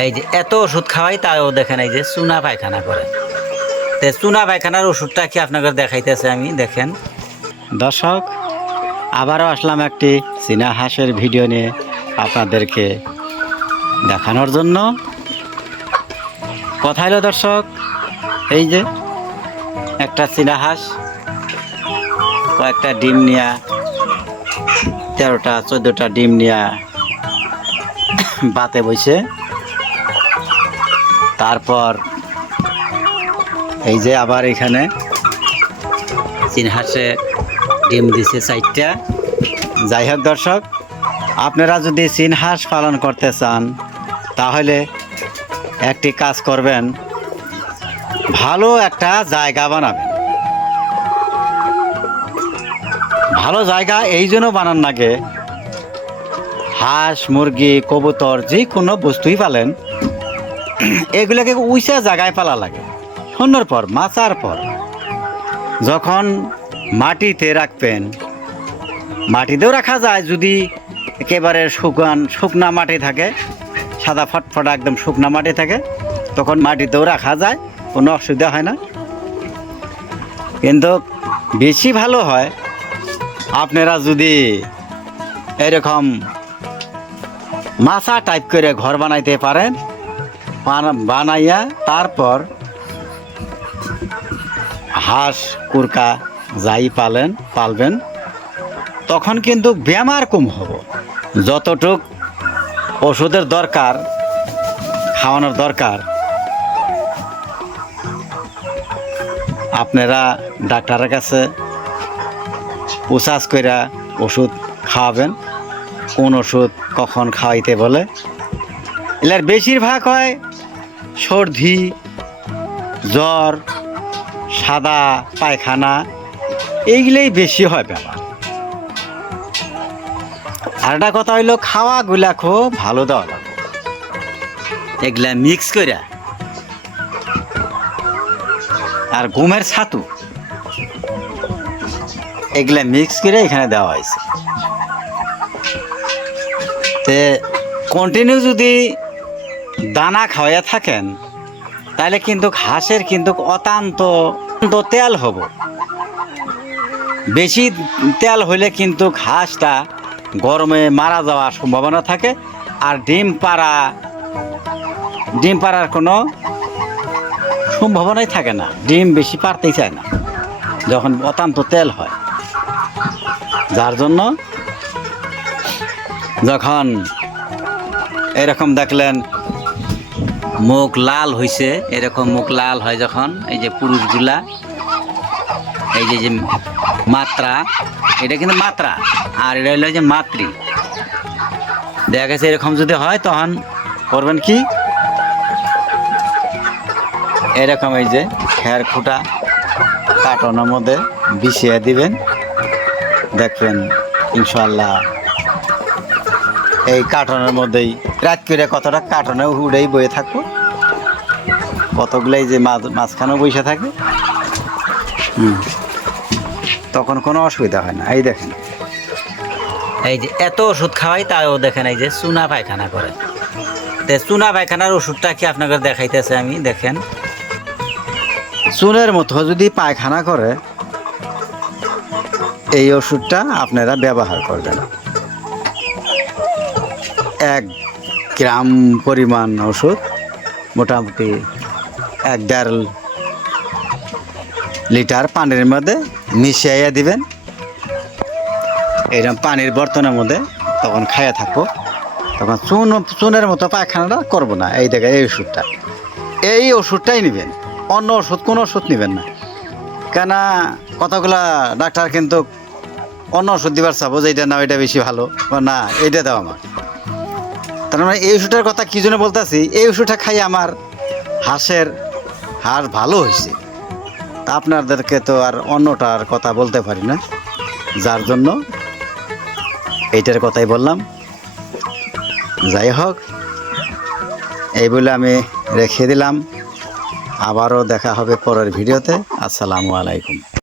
এই যে এত ওষুধ খাওয়াই তাও দেখেন এই যে চুনা পায়খানা করে। তো চুনা পায়খানার ওষুধটা কি আপনাকে দেখাইতেছে আমি, দেখেন দর্শক। আবারও আসলাম একটি চীনা হাঁসের ভিডিও নিয়ে আপনাদেরকে দেখানোর জন্য। কথা হলো দর্শক, এই যে একটা চীনা হাঁস কয়েকটা ডিম নিয়ে 13টা 14টা ডিম নিয়ে বাতে বসে, তারপর এই যে আবার এখানে চীন হাঁসে ডিম দিছে 4টা। যাই হোক দর্শক, আপনারা যদি চীন হাঁস পালন করতে চান তাহলে একটি কাজ করবেন, ভালো একটা জায়গা বানাবেন। ভালো জায়গা এই জন্য বানান লাগে, হাঁস মুরগি কবুতর যে কোনো বস্তুই পালেন এগুলোকে উঁচা জায়গায় পালা লাগে। সুন্দর পর মাচার পর যখন মাটিতে রাখবেন, মাটিতেও রাখা যায় যদি একেবারে শুকনা মাটি থাকে, সাদা ফটফটা একদম শুকনা মাটি থাকে, তখন মাটিতেও রাখা যায়, কোনো অসুবিধা হয় না। কিন্তু বেশি ভালো হয় আপনারা যদি এরকম মাচা টাইপ করে ঘর বানাইতে পারেন, বানাইয়া তারপর হাঁস কুরকা যাই পালবেন, তখন কিন্তু বেমার কম হব। যতটুক ওষুধের দরকার, খাওয়ানোর দরকার, আপনারা ডাক্তারের কাছে উচাস করে ওষুধ খাওয়াবেন, কোন ওষুধ কখন খাওয়াইতে বলে। এর বেশিরভাগ হয় সর্দি, জ্বর, সাদা পায়খানা, এইগুলোই বেশি হয় ব্যাপার। আর একটা কথা হইলো, খাওয়াগুলা খুব ভালো দেওয়া লাগবে, এগুলা মিক্স করে। আর গমের ছাতু এগুলা মিক্স করে এখানে দেওয়া হয়েছে। তে কন্টিনিউ যদি দানা খাওয়াইয়া থাকেন তাহলে কিন্তু হাঁসের কিন্তু অত্যন্ত তেল হব। বেশি তেল হইলে কিন্তু হাঁসটা গরমে মারা যাওয়ার সম্ভাবনা থাকে। আর ডিম পাড়ার কোনো সম্ভাবনাই থাকে না, ডিম বেশি পারতেই চায় না যখন অত্যন্ত তেল হয়। যার জন্য যখন এরকম দেখলেন মুখ লাল হয়েছে, এরকম মুখ লাল হয় যখন, এই যে পুরুষগুলা, এই যে মাত্রা, এটা কিন্তু মাত্রা, আর এটা হলো যে মাতৃ, দেখা গেছে এরকম যদি হয় তখন করবেন কি, এরকম এই যে খের খুঁটা কার্টনের মধ্যে বিছিয়ে দিবেন। দেখবেন ইনশাল্লাহ এই কার্টনের মধ্যেই রাত করে কতটা কার্টনে উড়েই বয়ে থাকবো, কতগুলাই যে মাঝখানেও বসে থাকে, তখন কোনো অসুবিধা হয় না। এই দেখেন এই যে এত ওষুধ খাওয়াই তাও দেখেন এই যে চুনা পায়খানা করে। তো চুনা পায়খানার ওষুধটা কি আপনাকে দেখাইতেছে আমি, দেখেন চুনের মতো যদি পায়খানা করে এই ওষুধটা আপনারা ব্যবহার করবেন। 1 গ্রাম পরিমাণ ওষুধ মোটামুটি 1-1.5 লিটার পানির মধ্যে মিশিয়ে দিবেন, এরকম পানির বর্তনের মধ্যে, তখন খাইয়া থাকবো, তখন চুনের মতো পায়খানাটা করবো না। এই দেখে এই ওষুধটাই নেবেন, অন্য ওষুধ কোনো ওষুধ নেবেন না। কেন কতগুলা ডাক্তার কিন্তু অন্য ওষুধ দিবার চাবো যে এটা না এটা বেশি ভালো, না এইটা দাও আমার। তার মানে এই ওষুধটার কথা কী জন্য বলতেছি, এই ওষুধটা খাই আমার হাঁসের হাঁস ভালো হয়েছে, তা আপনাদেরকে তো আর অন্যটার কথা বলতে পারি না, যার জন্য এইটার কথাই বললাম। যাই হোক, এই বলে আমি রেখে দিলাম। আবারও দেখা হবে পরের ভিডিওতে। আসসালামু আলাইকুম।